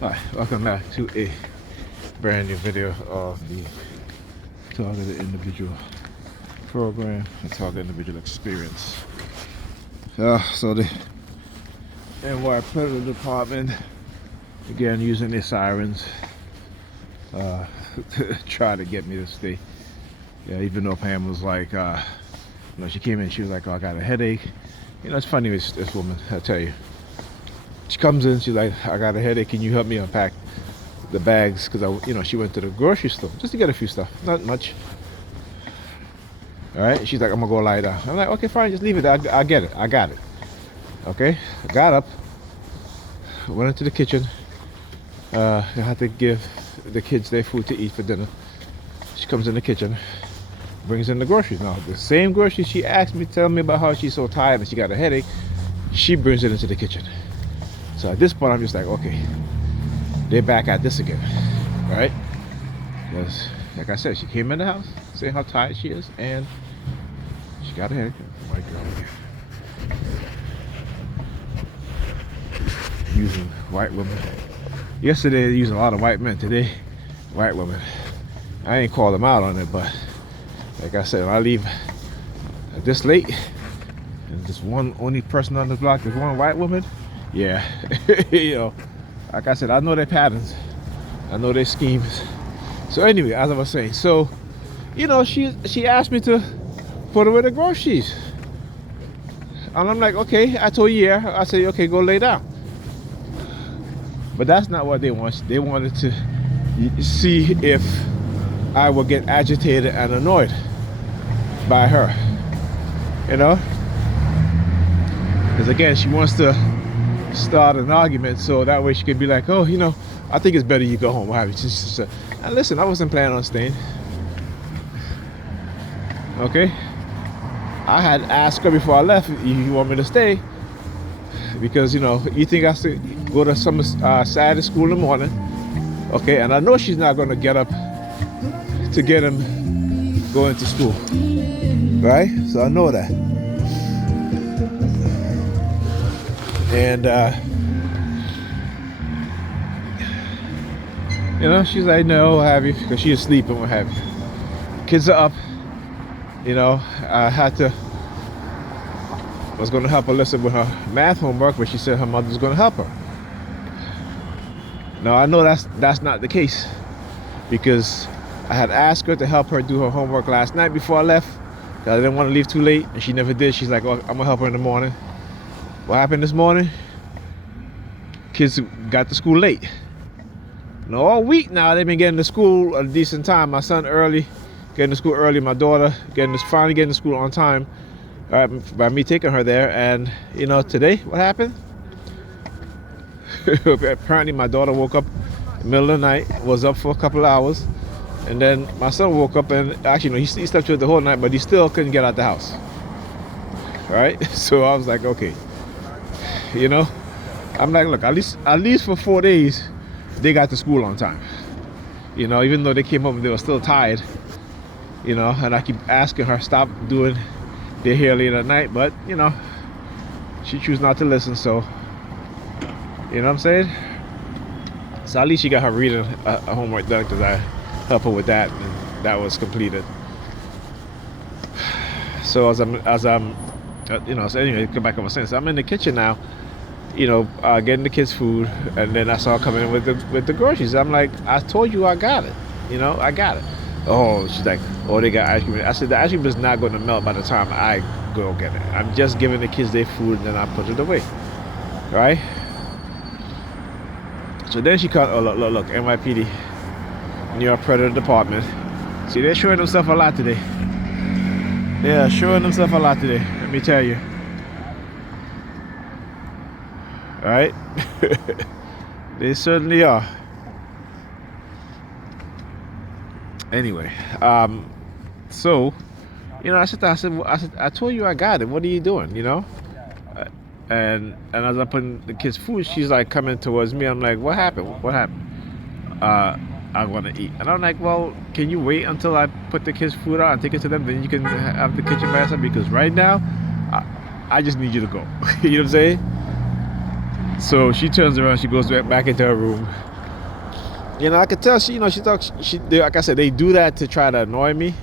Hi, welcome back to a brand new video of the Targeted Individual Program and Targeted Individual Experience. So the NY Predator Department again using their sirens to try to get me to stay. Yeah, even though Pam was like, she came in, she was like, "Oh, I got a headache." It's funny with this woman, I tell you. She comes in, she's like, "I got a headache. Can you help me unpack the bags?" Because she went to the grocery store just to get a few stuff, not much. All right. She's like, "I'm gonna go lie down." I'm like, "Okay, fine, just leave it. I get it. I got it." Okay. I got up, went into the kitchen. I had to give the kids their food to eat for dinner. She comes in the kitchen, brings in the groceries. Now, the same groceries she asked me, tell me about how she's so tired and she got a headache, she brings it into the kitchen. So at this point, I'm just like, okay, they're back at this again, right? Because, like I said, she came in the house, saying how tired she is, and she got a headache. White girl again. Using white women. Yesterday, they used a lot of white men. Today, white women. I ain't call them out on it, but like I said, when I leave this late, and this one only person on the block is one white woman, yeah, like I said, I know their patterns, I know their schemes. So anyway, as I was saying, so she asked me to put away the groceries, and I'm like, okay. I told you, yeah. I said, okay, go lay down. But that's not what they want. They wanted to see if I would get agitated and annoyed by her, because again, she wants to start an argument so that way she can be like, "Oh, I think it's better you go home." What have you? And listen, I wasn't planning on staying. Okay, I had asked her before I left, "You want me to stay?" Because you think I should go to some Saturday school in the morning, okay? And I know she's not going to get up to get him going to school, right? So I know that. And she's like, "No, what have you," because she's asleep and what have you. Kids are up. I was going to help Alyssa with her math homework, but she said her mother's going to help her. Now I know that's not the case, because I had asked her to help her do her homework last night before I left, because I didn't want to leave too late, and she never did. She's like, "Oh, I'm gonna help her in the morning." What happened this morning? Kids got to school late. All week now they've been getting to school at a decent time. My son early, getting to school early. My daughter finally getting to school on time, by me taking her there. And today, what happened? Apparently my daughter woke up in the middle of the night, was up for a couple of hours, and then my son woke up and actually, no, he slept through the whole night, but he still couldn't get out the house. Right? So I was like, okay, I'm like, look, at least for 4 days, they got to school on time. Even though they came home, they were still tired. And I keep asking her, stop doing their hair late at night, but she chooses not to listen. So what I'm saying? So at least she got her reading a homework done, because I helped her with that, and that was completed. So as I'm so anyway, come back on my sense. I'm in the kitchen now, getting the kids food, and then I saw her coming in with the groceries. I'm like, "I told you I got it. I got it." Oh, she's like, "Oh, they got ice cream." I said, "The ice cream is not going to melt by the time I go get it. I'm just giving the kids their food, and then I put it away." Right? So then she called, "Oh, look, NYPD, New York Predator Department. See, they're showing themselves a lot today. Yeah, showing themselves a lot today, let me tell you." All right? They certainly are. Anyway, so I said, "I told you I got it. What are you doing?" And as I'm putting the kids' food, she's like coming towards me. I'm like, "What happened? What happened?" "I want to eat." And I'm like, "Well, can you wait until I put the kids' food out and take it to them? Then you can have the kitchen by yourself, because right now, I just need you to go." You know what I'm saying? So she turns around, she goes back into her room, I could tell she, she talks. Like I said, they do that to try to annoy me.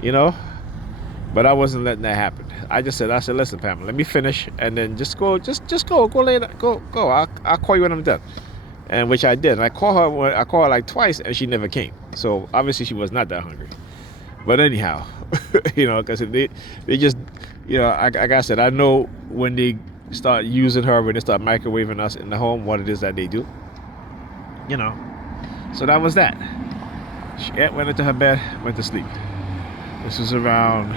You know, but I wasn't letting that happen. I said, listen, Pamela, let me finish, and then just go later, go. I'll call you when I'm done. And which I did. And I called her like twice, and she never came. So obviously she was not that hungry. But anyhow, because they just, like I said, I know when they start using her, when they start microwaving us in the home, what it is that they do. So that was that. She went into her bed, went to sleep. This was around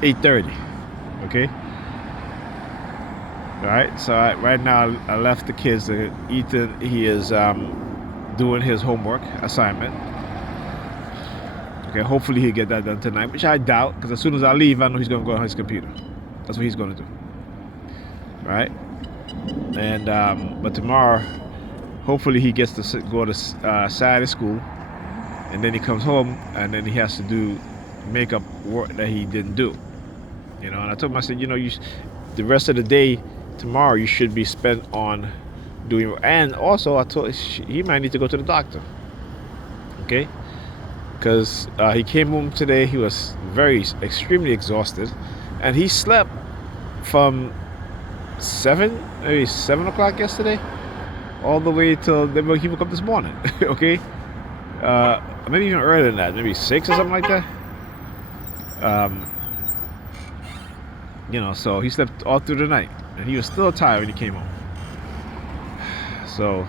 8:30. Okay. All right. So right now I left the kids. Ethan, he is doing his homework assignment. Okay. Hopefully he'll get that done tonight, which I doubt, because as soon as I leave, I know he's gonna go on his computer. That's what he's gonna do. Right. And but tomorrow, hopefully he gets to go to Saturday school, and then he comes home, and then he has to do makeup work that he didn't do. And I told him, I said, the rest of the day tomorrow you should be spent on doing. And also I told he might need to go to the doctor. Okay, because he came home today. He was extremely exhausted, and he slept from 7 o'clock yesterday all the way till he woke up this morning. Okay, maybe even earlier than that, maybe 6 or something like that. So he slept all through the night, and he was still tired when he came home. So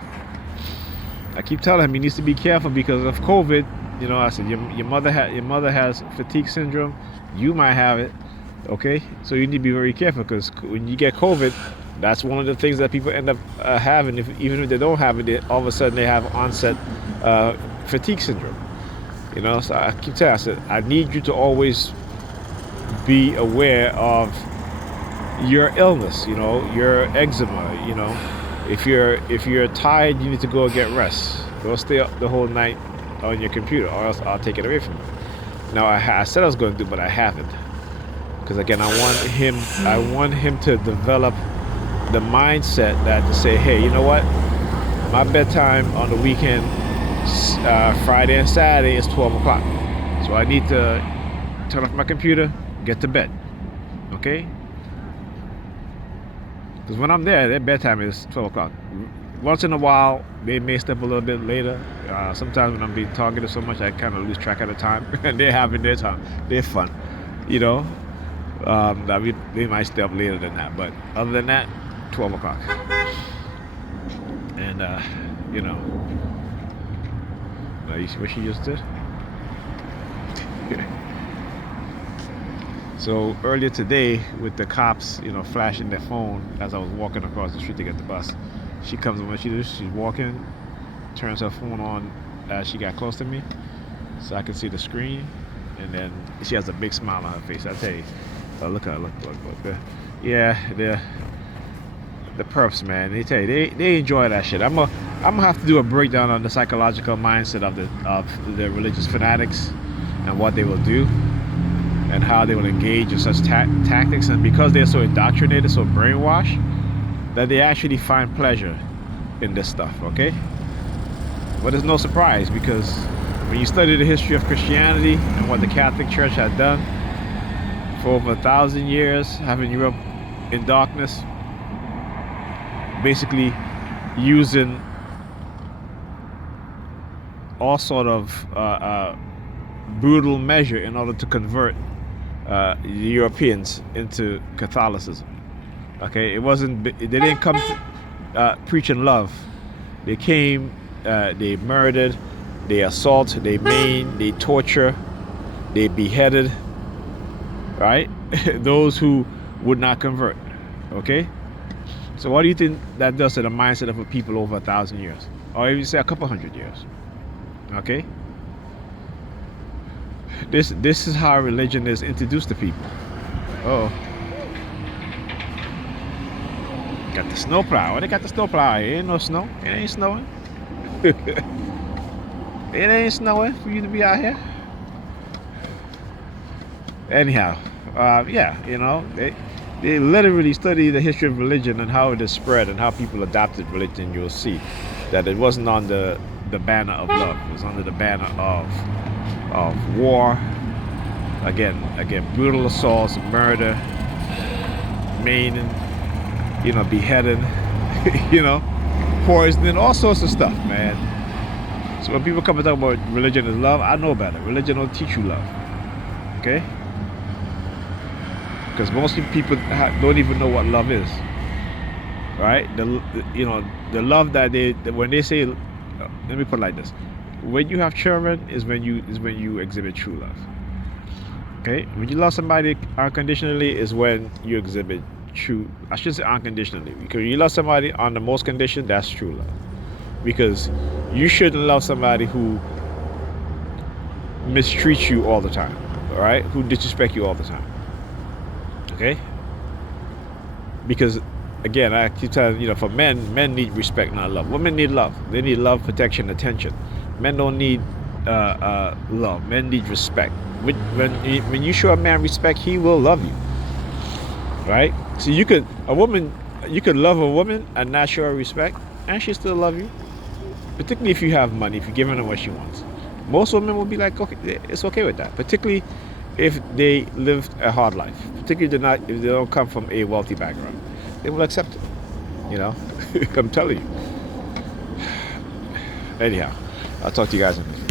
I keep telling him he needs to be careful because of COVID. I said your mother has fatigue syndrome. You might have it. Okay, so you need to be very careful, because when you get COVID, that's one of the things that people end up having. Even if they don't have it, all of a sudden they have onset fatigue syndrome. So I keep telling him, I said, I need you to always be aware of your illness, your eczema. If you're tired, you need to go and get rest. Don't stay up the whole night on your computer, or else I'll take it away from you. Now I said I was going to do, but I haven't, because again, I want him to develop the mindset that to say, hey, you know what, my bedtime on the weekend, Friday and Saturday, is 12 o'clock, so I need to turn off my computer, get to bed. Okay, because when I'm there, their bedtime is 12 o'clock. Once in a while they may step a little bit later. Sometimes when I'm being targeted so much, I kind of lose track of the time. And they're having their time, they're fun, they might stay up later than that, but other than that, 12 o'clock. And you see what she just did? So earlier today, with the cops, flashing their phone as I was walking across the street to get the bus, she comes and what she does, she's walking, turns her phone on as she got close to me, so I can see the screen, and then she has a big smile on her face. I tell you, look at her, look. Yeah, the perps, man. They tell you they enjoy that shit. I'm gonna have to do a breakdown on the psychological mindset of the religious fanatics and what they will do, and how they will engage in such tactics, and because they're so indoctrinated, so brainwashed, that they actually find pleasure in this stuff. Okay, but it's no surprise, because when you study the history of Christianity and what the Catholic Church had done for over 1,000 years, having Europe in darkness, basically using all sort of brutal measure in order to convert Europeans into Catholicism. Okay, they didn't come preaching love. They came, they murdered, they assault, they maim, they torture, they beheaded, right? Those who would not convert. Okay, so what do you think that does to the mindset of a people over 1,000 years, or even say a couple hundred years? Okay, this is how religion is introduced to people. Oh, got the snowplow. They got the snowplow. It ain't no snow. It ain't snowing. It ain't snowing for you to be out here. Anyhow, yeah, they literally study the history of religion and how it is spread and how people adopted religion. You'll see that it wasn't on the the banner of love. It was under the banner of war. Again, brutal assaults, murder, maiming, beheading, poisoning, all sorts of stuff, man. So when people come and talk about religion is love, I know better. Religion don't teach you love, okay? Because most people don't even know what love is, right? The love that when they say, let me put it like this: when you have children is when you exhibit true love. Okay, when you love somebody unconditionally is when you exhibit true. I shouldn't say unconditionally, because you love somebody on the most condition, that's true love. Because you shouldn't love somebody who mistreats you all the time, all right? Who disrespect you all the time. Okay? Because again, I keep telling for men need respect, not love. Women need love. They need love, protection, attention. Men don't need love. Men need respect. When you show a man respect, he will love you, right? So you could love a woman and not show her respect, and she still love you. Particularly if you have money, if you're giving her what she wants. Most women will be like, okay, it's okay with that. Particularly if they lived a hard life. Particularly if they don't come from a wealthy background, they will accept it. I'm telling you. Anyhow, I'll talk to you guys in a minute.